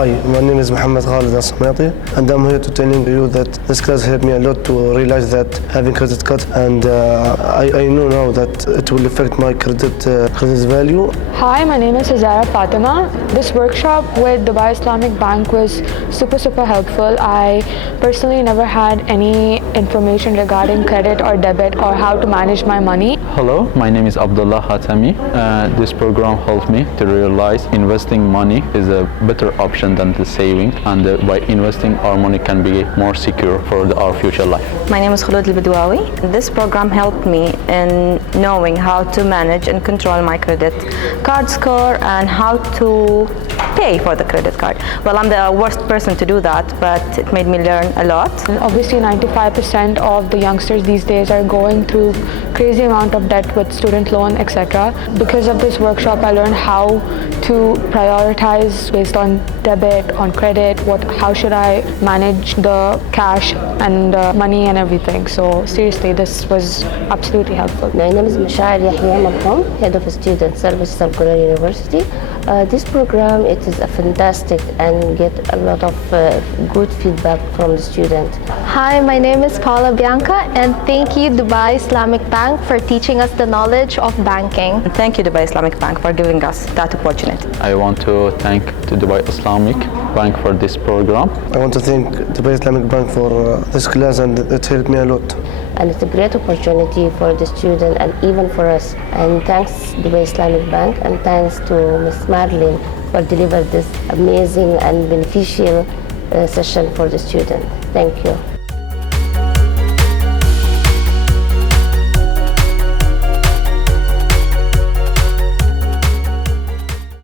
Hi, my name is Mohammed Khalid Al-Samati, and I'm here to telling you that this class helped me a lot to realize that having credit card, and I know now that it will affect my credit value. Hi, my name is Ghurair Fatima. This workshop with Dubai Islamic Bank was super helpful. I personally never had any information regarding credit or debit or how to manage my money. Hello, my name is Abdullah Hatami. This program helped me to realize investing money is a better option than the saving, and by investing our money can be more secure for our future life. My name is Khulud Al-Badwawi. This program helped me in knowing how to manage and control my credit card score and how to pay for the credit card. Well, I'm the worst person to do that, but it made me learn a lot. Obviously, 95% of the youngsters these days are going through crazy amount of debt with student loan, etc. Because of this workshop, I learned how to prioritize based on debit, on credit, how should I manage the cash and money and everything. So seriously, this was absolutely helpful. My name is Mashaar Yahya Malhoum, Head of Student Services at Ghurair University. This program, it is a fantastic and get a lot of good feedback from the student. Hi, my name is Paula Bianca, and thank you Dubai Islamic Bank for teaching us the knowledge of banking. And thank you Dubai Islamic Bank for giving us that opportunity. I want to thank the Dubai Islamic Bank for this program. I want to thank Dubai Islamic Bank for this class, and it helped me a lot. And it's a great opportunity for the student and even for us. And thanks Dubai Islamic Bank, and thanks to Ms. Marlene for delivering this amazing and beneficial session for the student. Thank you.